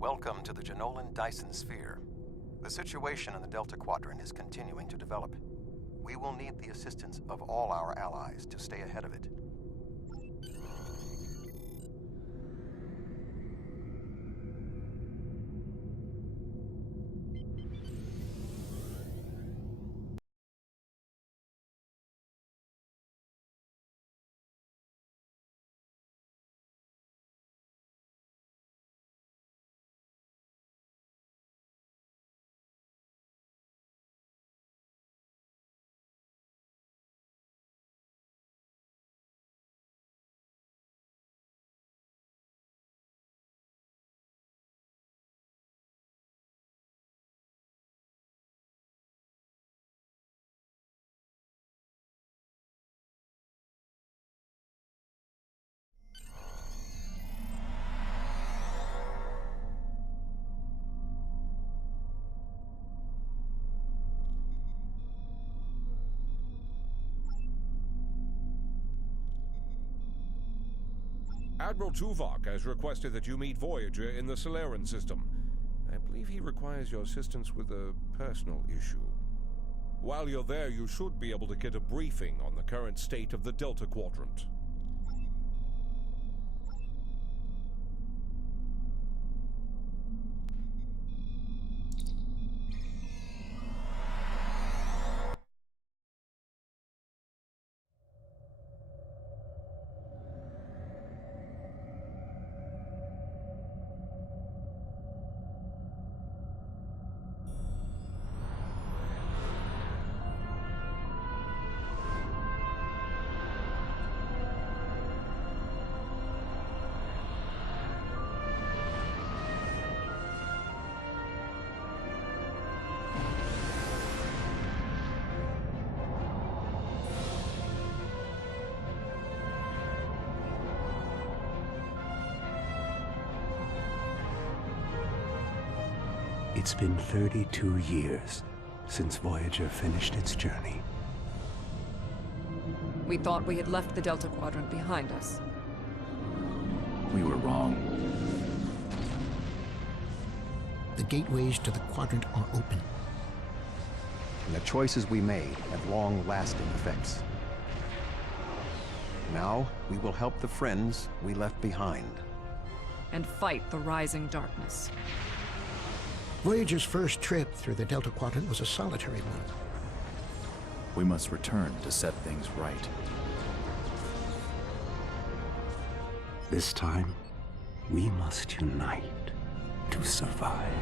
Welcome to the Janolan Dyson Sphere. The situation in the Delta Quadrant is continuing to develop. We will need the assistance of all our allies to stay ahead of it. Admiral Tuvok has requested that you meet Voyager in the Solaran system. I believe he requires your assistance with a personal issue. While you're there, you should be able to get a briefing on the current state of the Delta Quadrant. It's been 32 years since Voyager finished its journey. We thought we had left the Delta Quadrant behind us. We were wrong. The gateways to the Quadrant are open. And the choices we made have long-lasting effects. Now, we will help the friends we left behind. And fight the rising darkness. Voyager's first trip through the Delta Quadrant was a solitary one. We must return to set things right. This time, we must unite to survive.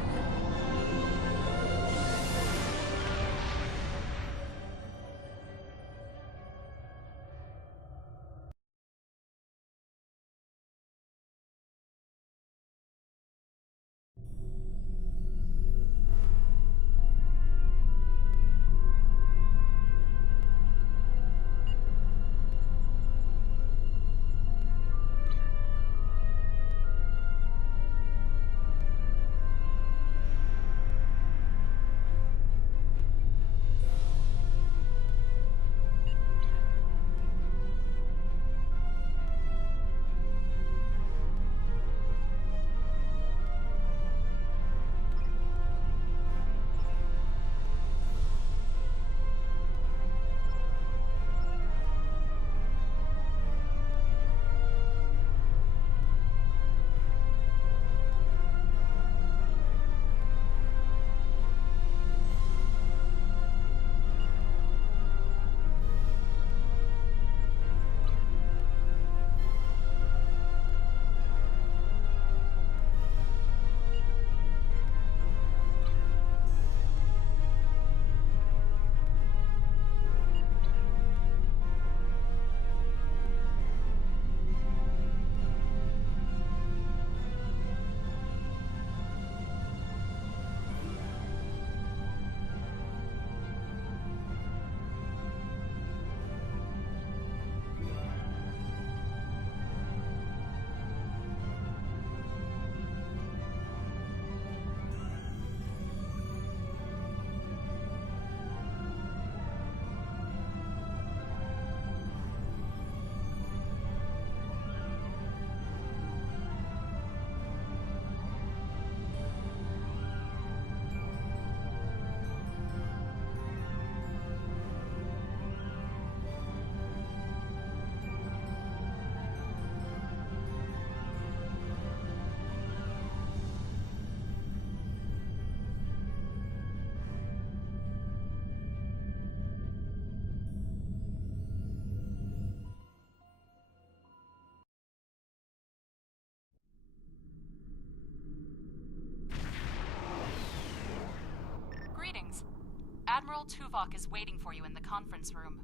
Admiral Tuvok is waiting for you in the conference room.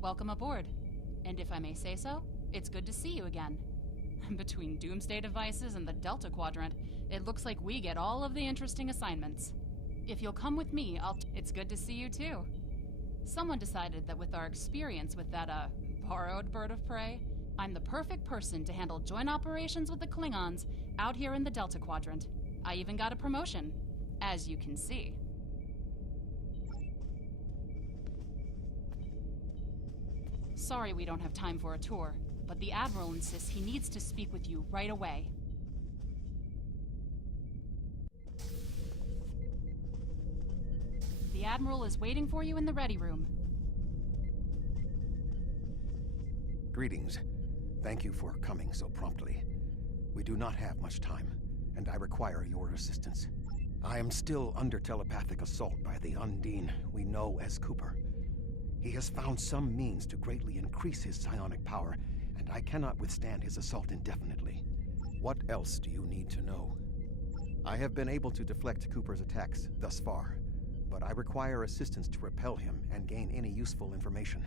Welcome aboard. And if I may say so, it's good to see you again. Between doomsday devices and the Delta Quadrant, it looks like we get all of the interesting assignments. If you'll come with me, it's good to see you too. Someone decided that with our experience with that, borrowed bird of prey, I'm the perfect person to handle joint operations with the Klingons out here in the Delta Quadrant. I even got a promotion, as you can see. Sorry we don't have time for a tour, but the Admiral insists he needs to speak with you right away. The Admiral is waiting for you in the ready room. Greetings. Thank you for coming so promptly. We do not have much time, and I require your assistance. I am still under telepathic assault by the Undine we know as Cooper. He has found some means to greatly increase his psionic power, and I cannot withstand his assault indefinitely. What else do you need to know? I have been able to deflect Cooper's attacks thus far, but I require assistance to repel him and gain any useful information.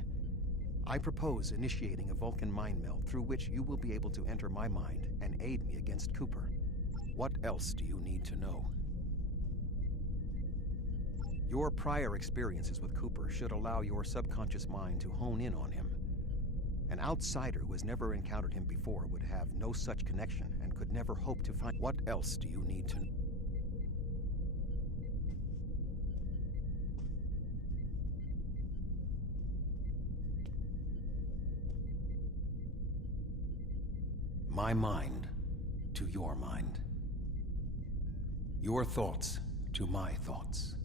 I propose initiating a Vulcan mind meld through which you will be able to enter my mind and aid me against Cooper. What else do you need to know? Your prior experiences with Cooper should allow your subconscious mind to hone in on him. An outsider who has never encountered him before would have no such connection and could never hope to find. What else do you need to know? My mind to your mind. Your thoughts to my thoughts.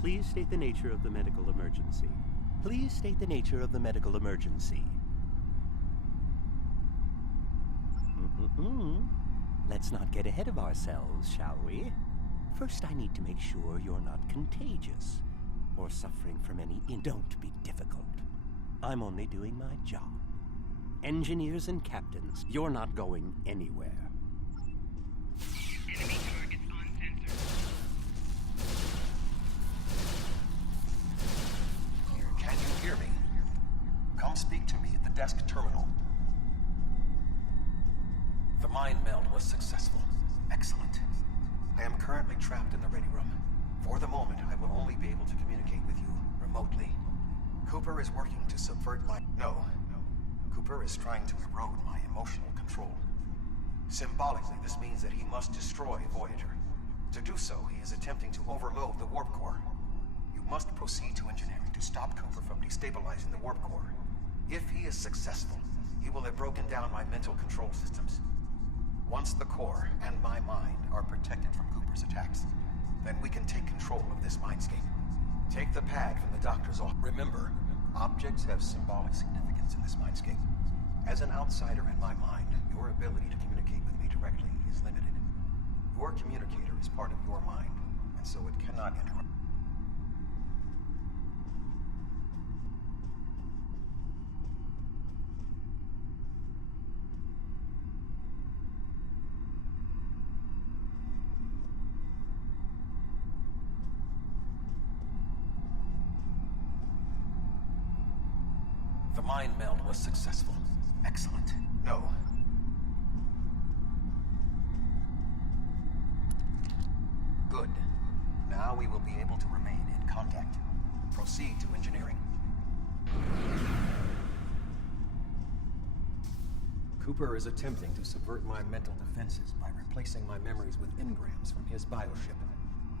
Please state the nature of the medical emergency. Please state the nature of the medical emergency. Let's not get ahead of ourselves, shall we? First, I need to make sure you're not contagious or suffering from any Don't be difficult. I'm only doing my job. Engineers and captains, you're not going anywhere. Enemy targets on sensor. Can you hear me? Come speak to me at the desk terminal. The mind meld was successful. Excellent. I am currently trapped in the ready room. For the moment, I will only be able to communicate with you remotely. Cooper is working to subvert my... No. Cooper is trying to erode my emotional control. Symbolically, this means that he must destroy Voyager. To do so, he is attempting to overload the warp core. You must proceed to engineering to stop Cooper from destabilizing the warp core. If he is successful, he will have broken down my mental control systems. Once the core and my mind are protected from Cooper's attacks, then we can take control of this mindscape. Take the pad from the doctor's office. Remember, objects have symbolic significance in this mindscape. As an outsider in my mind, your ability to communicate with me directly is limited. Your communicator is part of your mind, and so it cannot interrupt. The mind meld was successful. Excellent. No. Good. Now we will be able to remain in contact. Proceed to engineering. Cooper is attempting to subvert my mental defenses by replacing my memories with engrams from his bioship.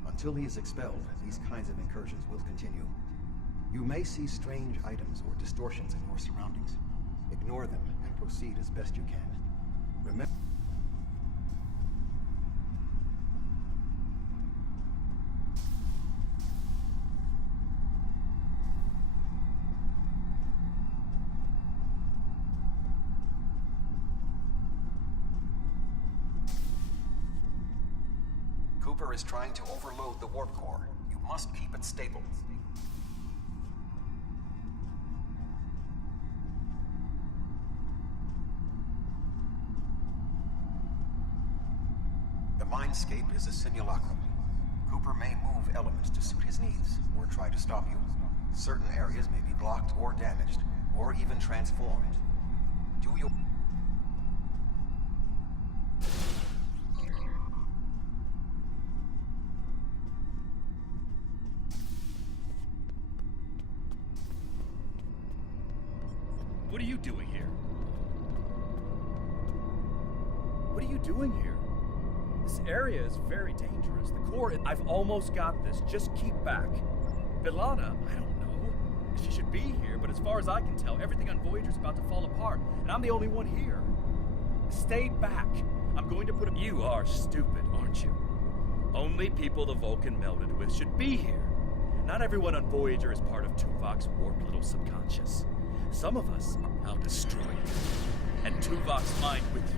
Until he is expelled, these kinds of incursions will continue. You may see strange items or distortions in your surroundings. Ignore them and proceed as best you can. Remember... Cooper is trying to overload the warp core. You must keep it stable. The Mindscape is a simulacrum. Cooper may move elements to suit his needs, or try to stop you. Certain areas may be blocked or damaged, or even transformed. Do your... What are you doing here? What are you doing here? This area is very dangerous. The core, I've almost got this. Just keep back. B'Elanna, I don't know. She should be here, but as far as I can tell, everything on Voyager's about to fall apart, and I'm the only one here. Stay back. I'm going to put a... You are stupid, aren't you? Only people the Vulcan melded with should be here. Not everyone on Voyager is part of Tuvok's warped little subconscious. Some of us, I'll destroy you. And Tuvok's mind with you.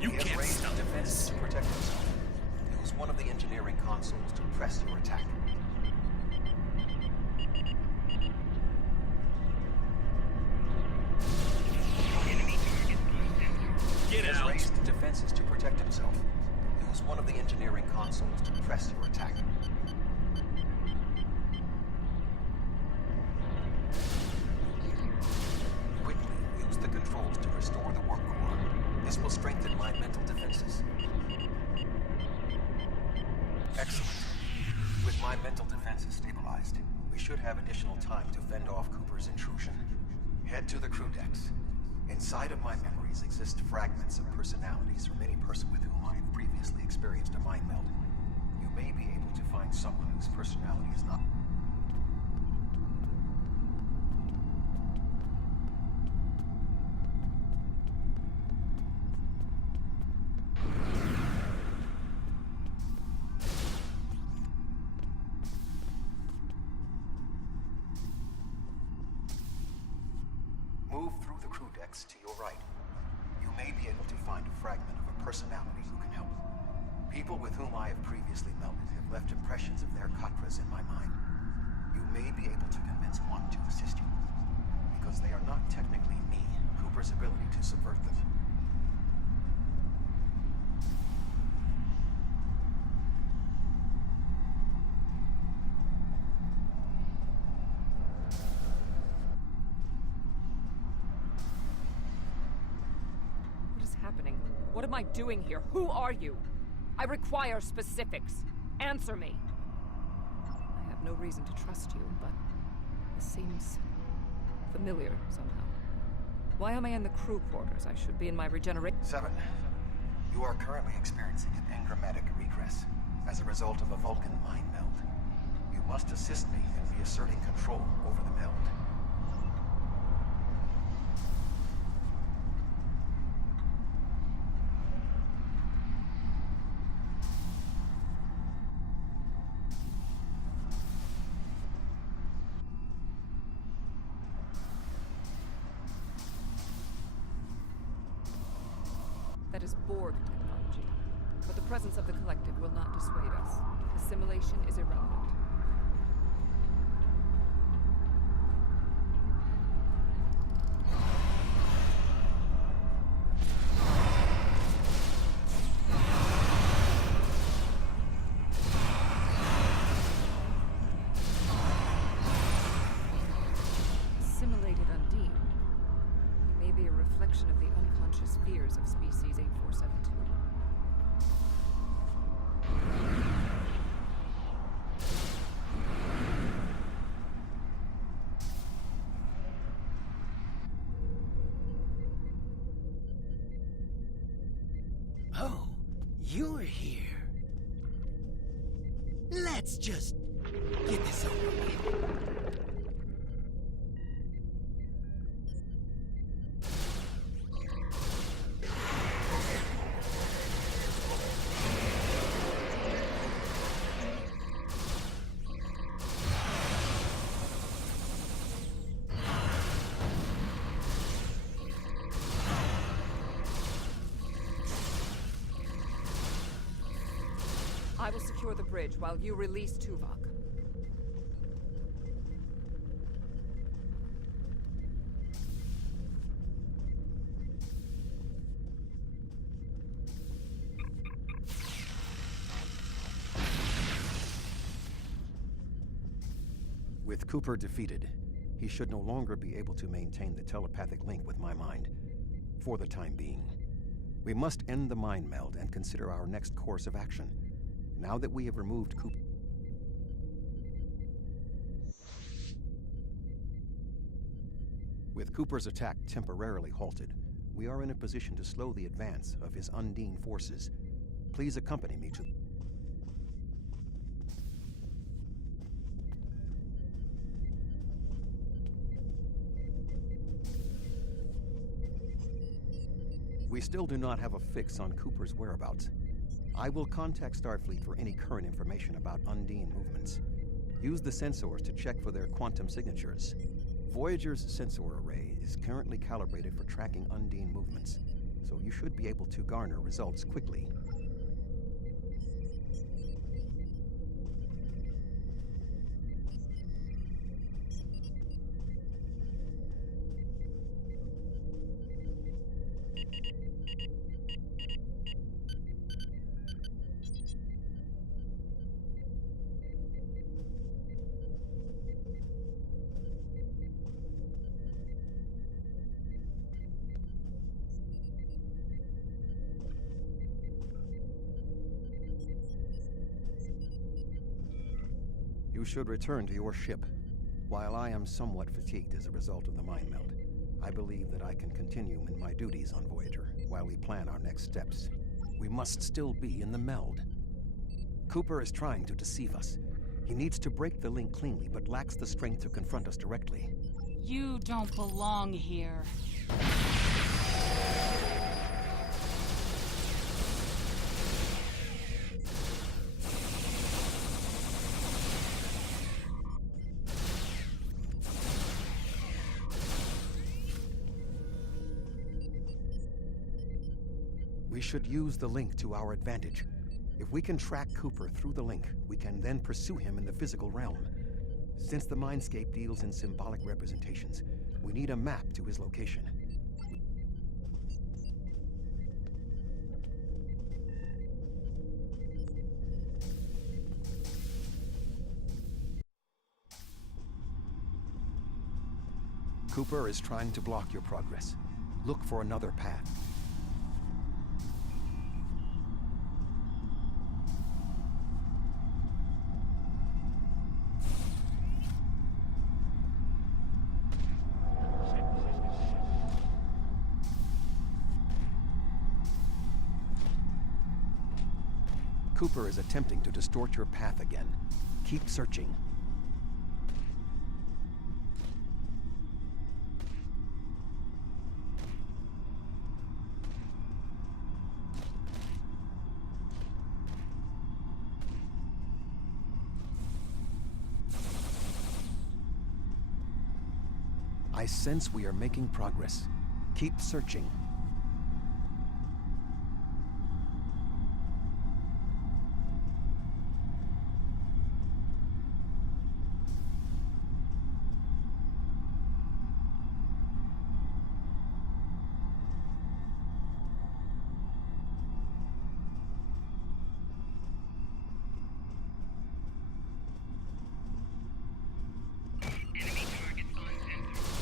He has raised defenses to protect himself. Use one of the engineering consoles to press your attack. Enemy target on sensor. He has raised defenses to protect himself. Use one of the engineering consoles to press your attack. Quickly use the controls to restore the warp core. This will strengthen my mental defenses. Excellent. With my mental defenses stabilized, we should have additional time to fend off Cooper's intrusion. Head to the crew decks. Inside of my memories exist fragments of personalities from any person with whom I have previously experienced a mind meld. You may be able to find someone whose personality is not... Move through the crew decks to your right. You may be able to find a fragment of a personality who can help. People with whom I have previously melded have left impressions of their Katras in my mind. You may be able to convince one to assist you. Because they are not technically me, Cooper's ability to subvert them. What is happening? What am I doing here? Who are you? I require specifics. Answer me. I have no reason to trust you, but this seems familiar somehow. Why am I in the crew quarters? I should be in my regeneration. 7. You are currently experiencing an engrammatic regress as a result of a Vulcan mind meld. You must assist me in reasserting control over the meld. That is Borg technology. But the presence of the collective will not dissuade us. Assimilation is irrelevant. years of species 8472. Oh, you're here. Let's just get this over with. I will secure the bridge while you release Tuvok. With Cooper defeated, he should no longer be able to maintain the telepathic link with my mind, for the time being. We must end the mind meld and consider our next course of action. Now that we have removed Cooper... With Cooper's attack temporarily halted, we are in a position to slow the advance of his Undine forces. Please accompany me to... We still do not have a fix on Cooper's whereabouts. I will contact Starfleet for any current information about Undine movements. Use the sensors to check for their quantum signatures. Voyager's sensor array is currently calibrated for tracking Undine movements, so you should be able to garner results quickly. You should return to your ship. While I am somewhat fatigued as a result of the mind meld, I believe that I can continue in my duties on Voyager while we plan our next steps. We must still be in the meld. Cooper is trying to deceive us. He needs to break the link cleanly, but lacks the strength to confront us directly. You don't belong here. We should use the link to our advantage. If we can track Cooper through the link, we can then pursue him in the physical realm. Since the Mindscape deals in symbolic representations, we need a map to his location. Cooper is trying to block your progress. Look for another path. Cooper is attempting to distort your path again. Keep searching. I sense we are making progress. Keep searching. Enemy targets on sensor.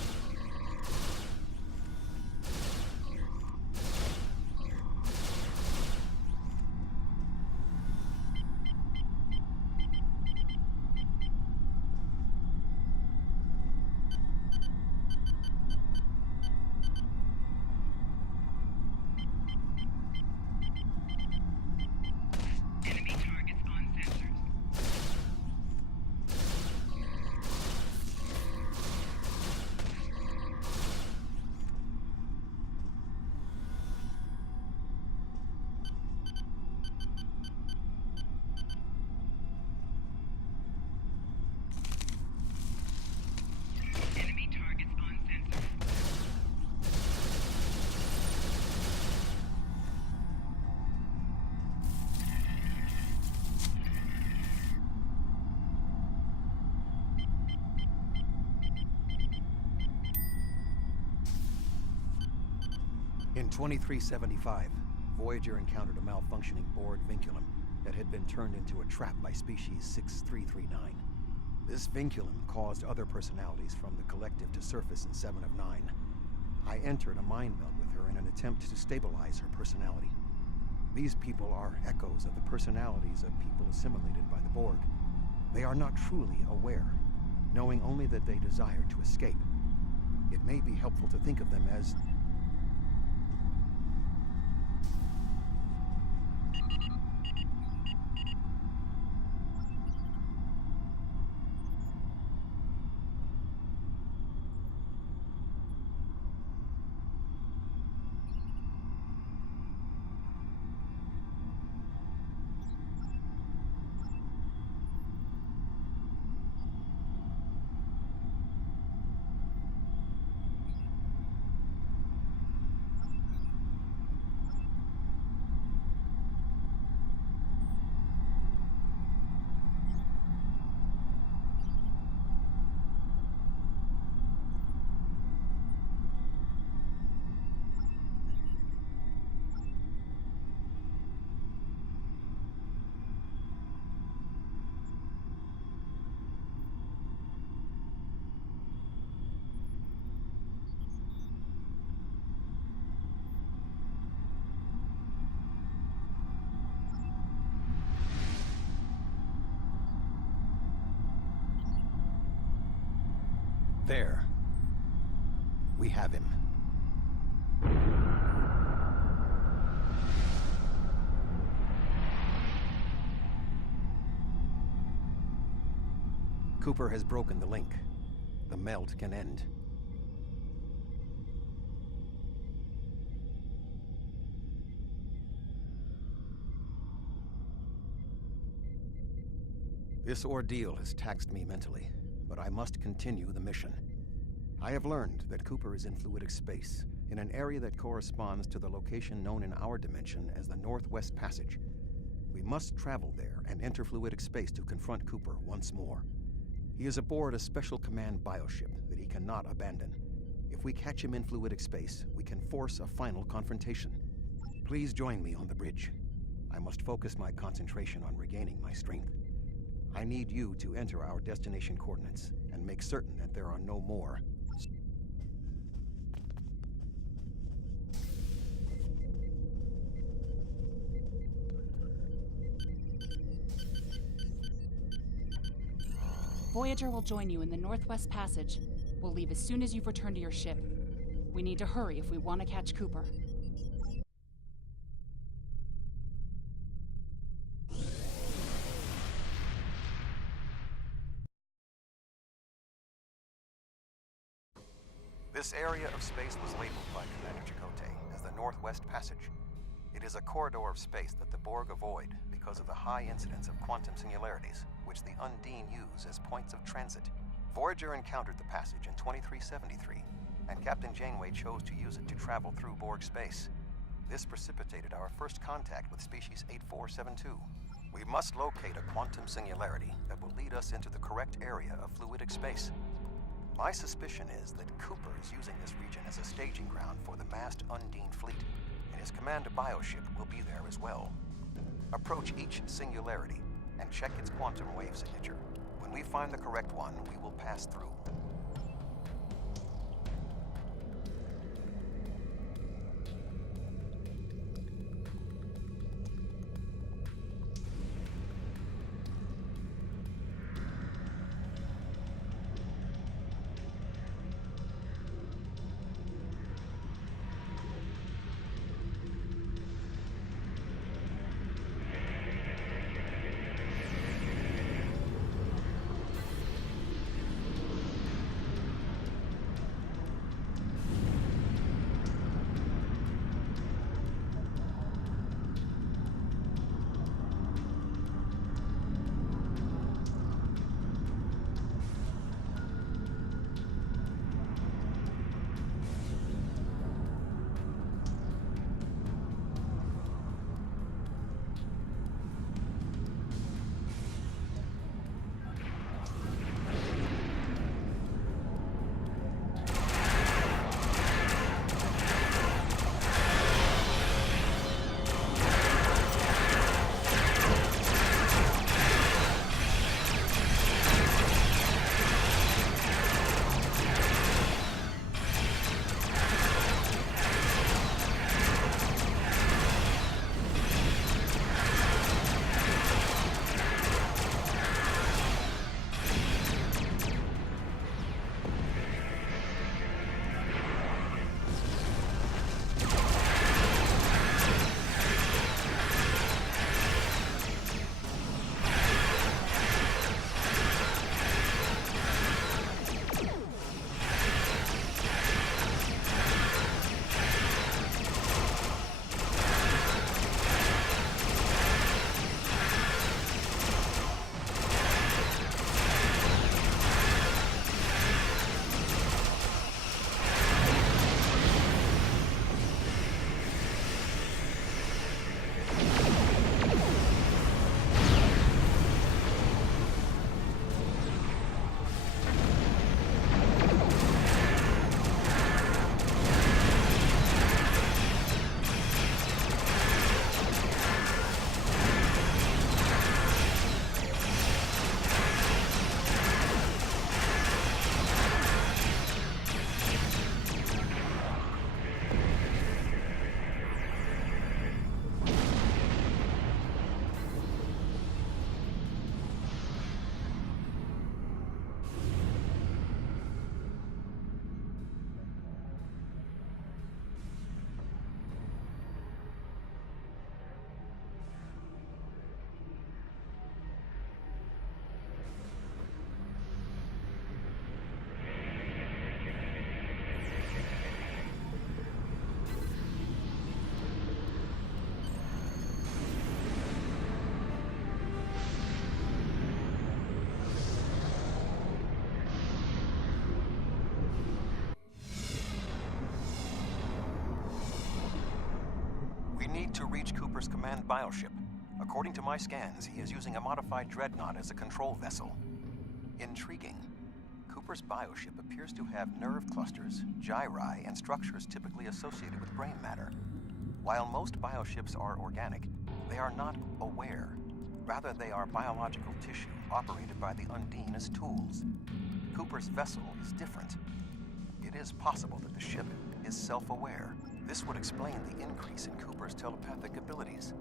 In 2375, Voyager encountered a malfunctioning Borg vinculum that had been turned into a trap by species 6339. This vinculum caused other personalities from the collective to surface in 7 of 9. I entered a mind meld with her in an attempt to stabilize her personality. These people are echoes of the personalities of people assimilated by the Borg. They are not truly aware, knowing only that they desire to escape. It may be helpful to think of them as there. We have him. Cooper has broken the link. The meld can end. This ordeal has taxed me mentally, but I must continue the mission. I have learned that Cooper is in fluidic space, in an area that corresponds to the location known in our dimension as the Northwest Passage. We must travel there and enter fluidic space to confront Cooper once more. He is aboard a special command bioship that he cannot abandon. If we catch him in fluidic space, we can force a final confrontation. Please join me on the bridge. I must focus my concentration on regaining my strength. I need you to enter our destination coordinates and make certain that there are no more. Voyager will join you in the Northwest Passage. We'll leave as soon as you've returned to your ship. We need to hurry if we want to catch Cooper. This area of space was labeled by Commander Chakotay as the Northwest Passage. It is a corridor of space that the Borg avoid because of the high incidence of quantum singularities, which the Undine use as points of transit. Voyager encountered the passage in 2373, and Captain Janeway chose to use it to travel through Borg space. This precipitated our first contact with species 8472. We must locate a quantum singularity that will lead us into the correct area of fluidic space. My suspicion is that Cooper is using this region as a staging ground for the massed Undine fleet, and his command bioship will be there as well. Approach each singularity and check its quantum wave signature. When we find the correct one, we will pass through. need to reach Cooper's command bioship. According to my scans, he is using a modified dreadnought as a control vessel. Intriguing. Cooper's bioship appears to have nerve clusters, gyri, and structures typically associated with brain matter. While most bioships are organic, they are not aware. Rather, they are biological tissue operated by the Undine as tools. Cooper's vessel is different. It is possible that the ship is self-aware. This would explain the increase in Cooper's telepathic abilities.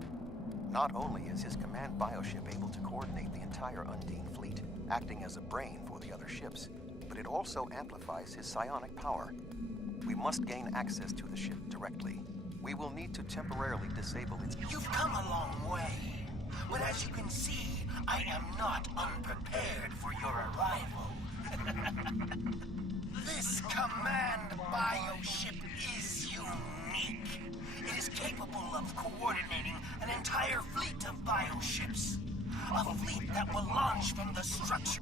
Not only is his command bioship able to coordinate the entire Undine fleet, acting as a brain for the other ships, but it also amplifies his psionic power. We must gain access to the ship directly. We will need to temporarily disable its... You've come a long way, but as you can see, I am not unprepared for your arrival. This command bioship is unique. It is capable of coordinating an entire fleet of bioships. A fleet that will launch from the structure.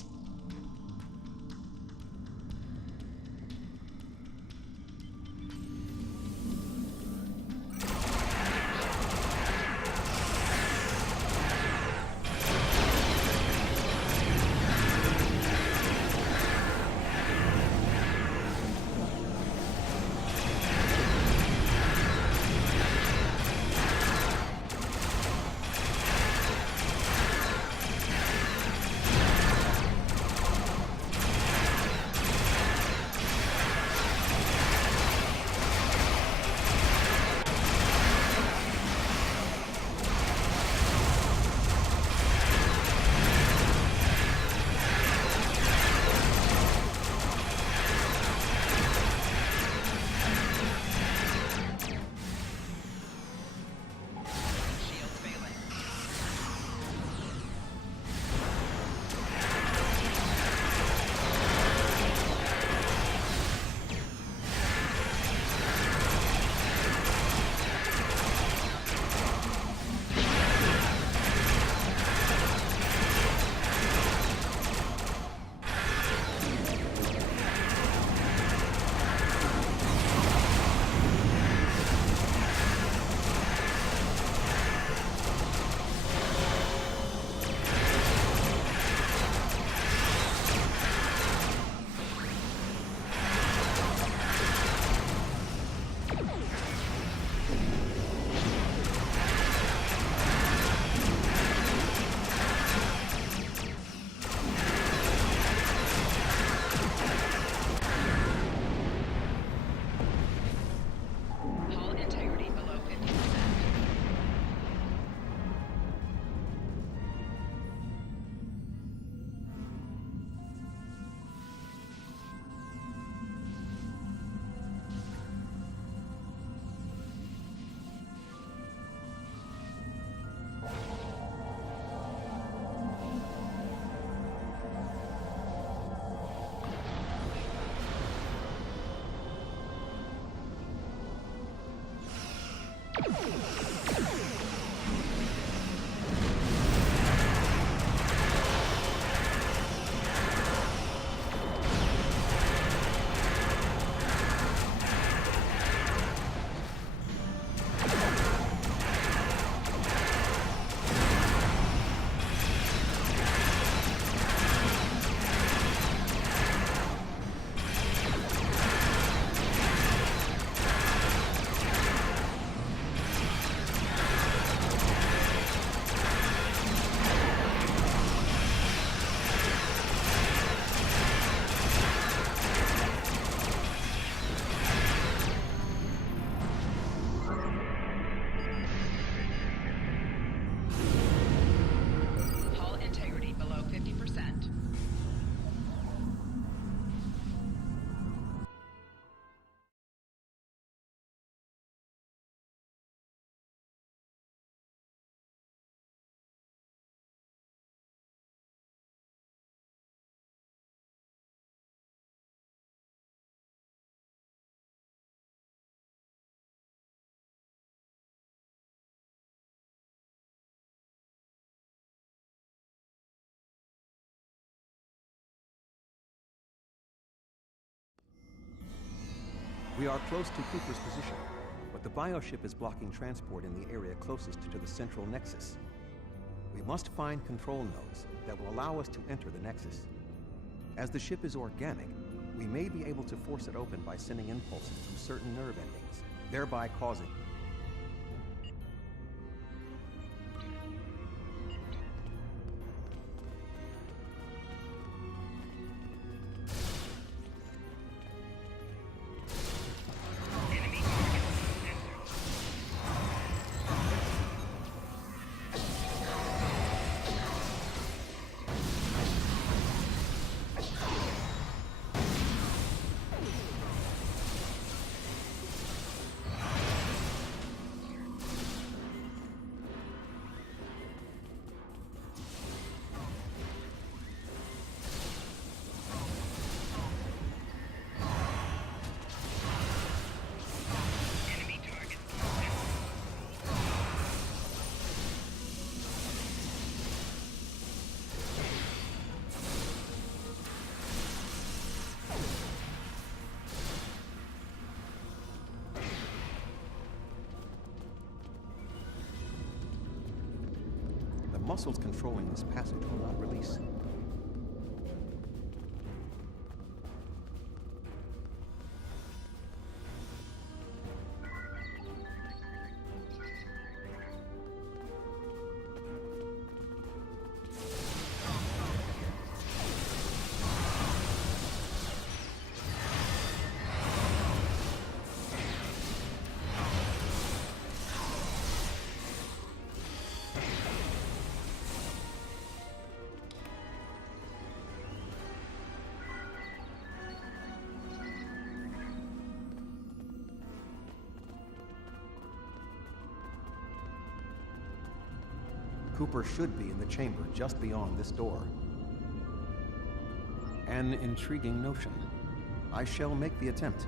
We are close to Cooper's position, but The bioship is blocking transport in the area closest to the central nexus. We must find control nodes that will allow us to enter the nexus. As the ship is organic, we may be able to force it open by sending impulses through certain nerve endings, thereby causing... The muscles controlling this passage will not release. Cooper should be in the chamber just beyond this door. An intriguing notion. I shall make the attempt.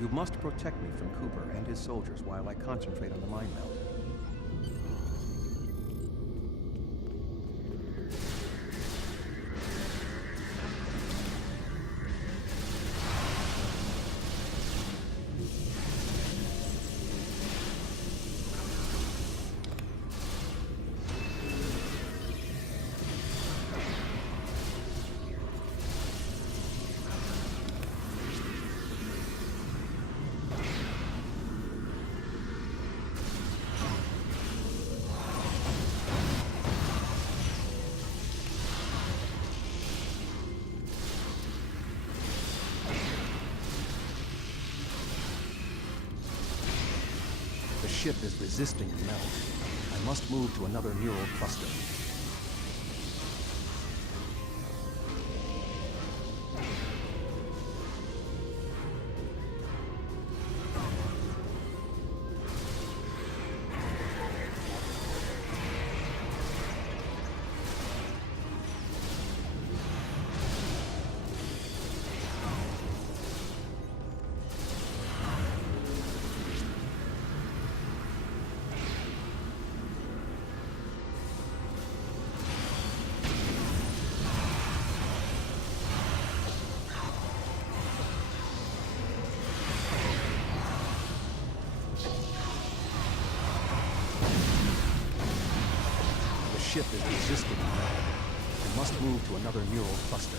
You must protect me from Cooper and his soldiers while I concentrate on the mind meld. The ship is resisting the meld. I must move to another neural cluster. The ship is resisting the meld. I must move to another neural cluster.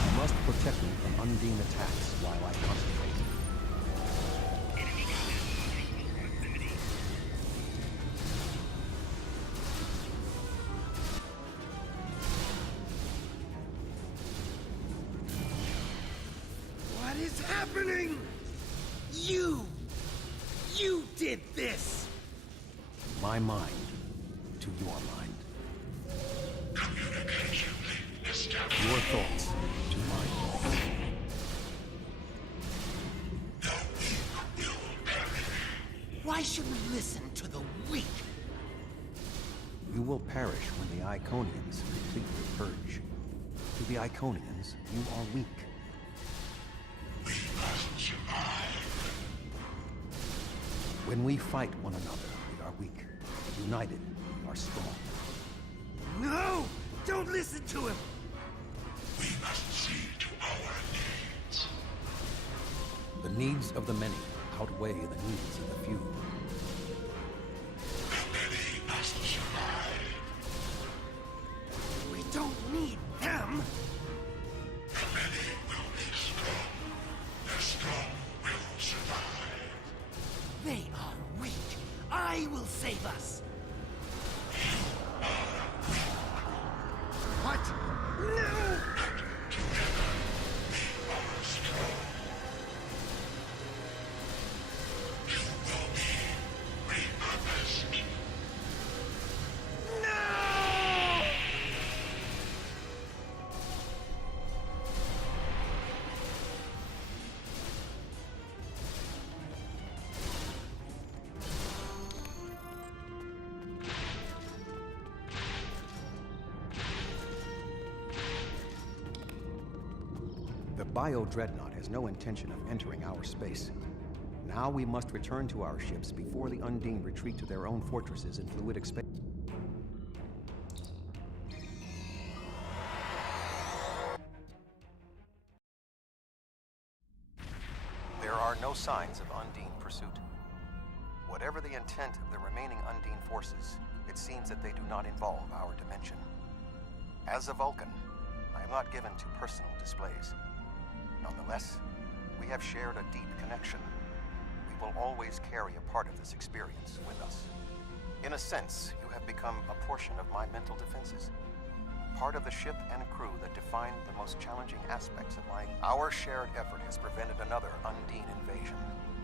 You must protect me from undine attacks while I concentrate. What is happening? You did this! My mind to your mind. Communication established. Your thoughts to mine. The weak will perish. Why should we listen to the weak? You will perish when the Iconians completely purge. To the Iconians, you are weak. We must survive. When we fight one another, we are weak. United, we are strong. No! Don't listen to him! We must see to our needs. The needs of the many outweigh the needs of the few. The many must survive. We don't need them! The many will be strong. The strong will survive. They are weak. I will save us! What? No! Together, we are strong. You will be repurposed. No! The Bio-Dreadnought has no intention of entering our space. Now we must return to our ships before the Undine retreat to their own fortresses in fluidic space. There are no signs of Undine pursuit. Whatever the intent of the remaining Undine forces, it seems that they do not involve our dimension. As a Vulcan, I am not given to personal displays. Nonetheless, we have shared a deep connection. We will always carry a part of this experience with us. In a sense, you have become a portion of my mental defenses. Part of the ship and crew that define the most challenging aspects of my... Our shared effort has prevented another Undine invasion,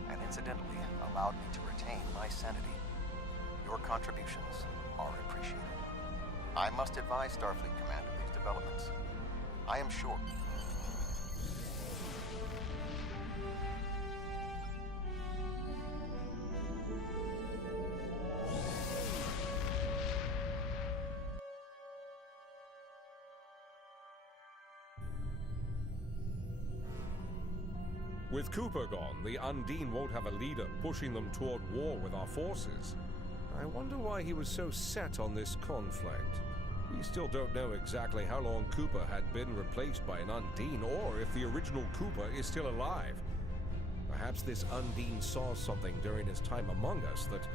and incidentally allowed me to retain my sanity. Your contributions are appreciated. I must advise Starfleet Command of these developments. I am sure... With Cooper gone, the Undine won't have a leader pushing them toward war with our forces. I wonder why he was so set on this conflict. We still don't know exactly how long Cooper had been replaced by an Undine, or if the original Cooper is still alive. Perhaps this Undine saw something during his time among us that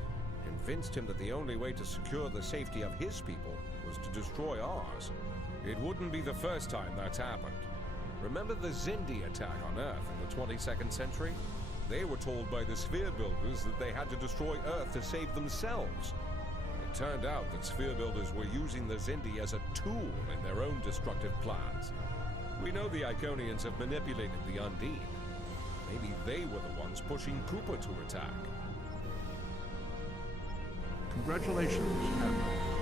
convinced him that the only way to secure the safety of his people was to destroy ours. It wouldn't be the first time that's happened. Remember the Xindi attack on Earth in the 22nd century? They were told by the Sphere Builders that they had to destroy Earth to save themselves. It turned out that Sphere Builders were using the Xindi as a tool in their own destructive plans. We know the Iconians have manipulated the Undine. Maybe they were the ones pushing Cooper to attack. Congratulations, Admiral.